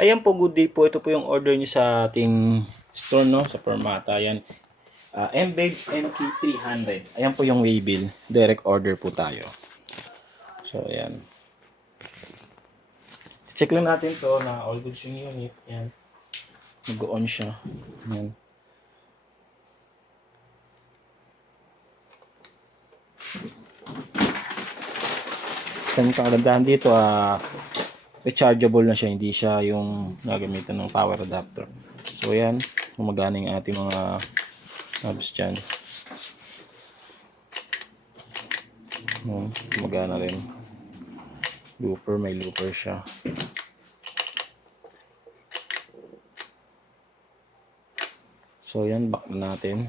Ayan po, good day po. Ito po yung order niyo sa ating store, no? Sa Permata. Ayan. MBABE MK300. Ayan po yung waybill. Direct order po tayo. So, ayan. Check lang natin to na all goods yung unit. Ayan. Mag-on siya. Ayan. Ang kagandahan dito, rechargeable na siya, hindi siya yung gagamitan ng power adapter. So ayan, gumagana yung ating mga knobs dyan. Gumagana rin. Looper, may looper siya. So ayan, back na natin.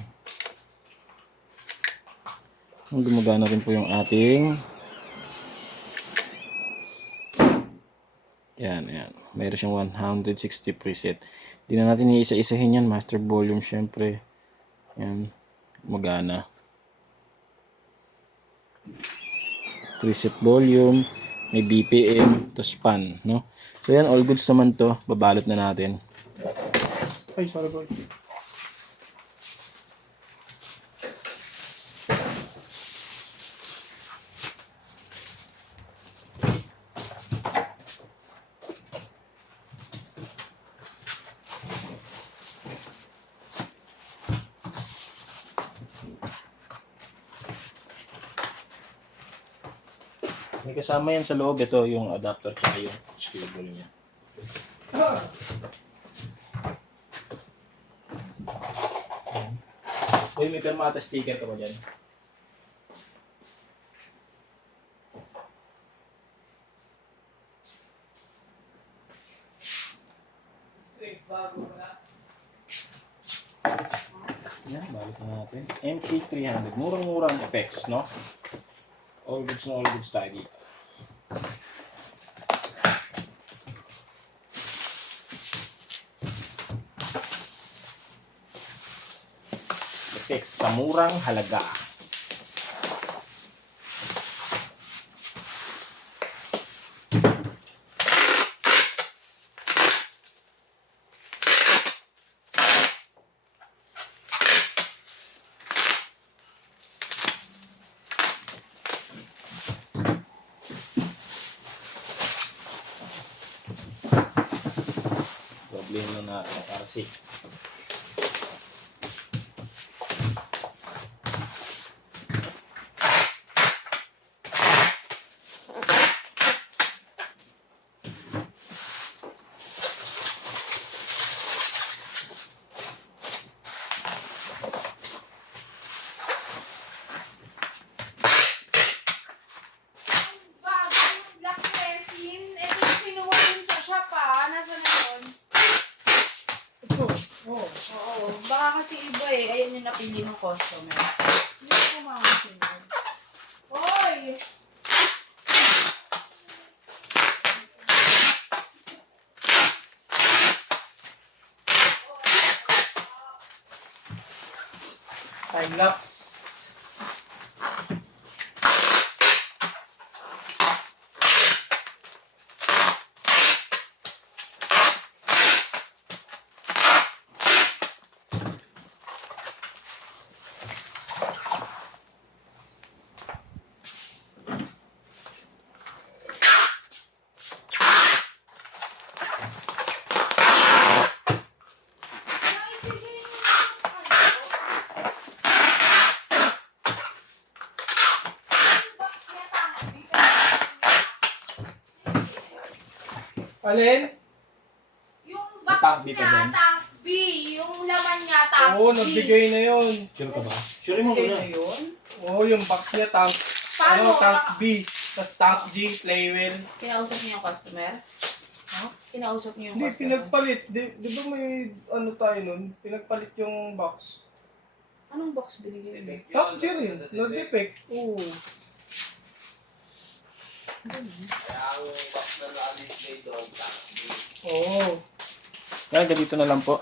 Gumagana rin po yung ating yan. Mayroon siyang 160 preset. Hindi na natin iisa-isahin yan. Master volume, syempre. Yan. Magana. Preset volume. May BPM. To span. No? So, yan. All goods naman to. Babalot na natin. Ay, sorry boy. May kasama yan sa loob. Ito yung adapter tsaka yung screwball niya. Uy, may Permata sticker ka ba dyan? Yan, balik na natin. MK300. Murang-murang effects, no? All goods na all goods tayo dito. Effects sa murang halaga. Problema na para safe. Baka kasi iba eh. Ayan yung napili ng customer. Hindi ko makasin yun. Hoy! Time lapse. Alin? Yung Tank box B ka niya, dyan? tank B. Yung laman niya, tank Oo, B. nagbigay na yun. Sure ka ba? Sure mo Bigay ba? na yun? Oo, yung box niya, tank, Paano? tank B. Tapos tank G, playwell. Kinausap niyo yung customer? Huh? Kinausap niyo yung Hindi, customer? pinagpalit. Di ba may ano tayo nun? Pinagpalit yung box. Anong box binigay mo? Tank G rin. No-defect. Oo. Kaya ang box na na-display doon, tank B. Oo. Yan, ganito na lang po.